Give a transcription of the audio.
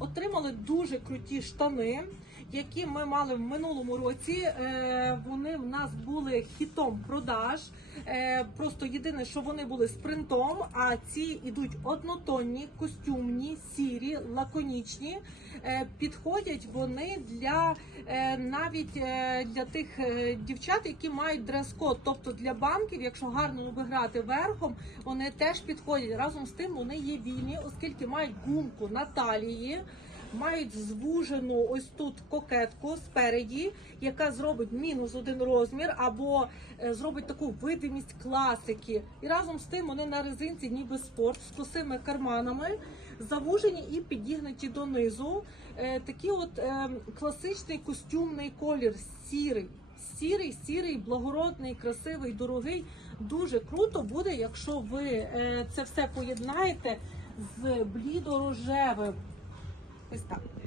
Отримали дуже круті штани, які ми мали в минулому році. Е, Вони в нас були хітом продаж. Е, Просто єдине, що вони були з принтом, а ці ідуть однотонні, костюмні, сірі, лаконічні. Е, Підходять вони для навіть е, для тих е, дівчат, які мають дрес-код, тобто для банків, якщо гарно обіграти верхом, вони теж підходять. Разом з тим вони є вільні, оскільки мають гумку на талії. Мають звужену ось тут кокетку спереді, яка зробить мінус один розмір, або е, зробить таку видимість класики. І разом з тим вони на резинці, ніби спорт, з косими карманами, завужені і підігнуті донизу. Е, Такий от е, класичний костюмний колір, сірий. Сірий, сірий, благородний, красивий, дорогий. Дуже круто буде, якщо ви це все поєднаєте з блідо-рожевим. Ось так.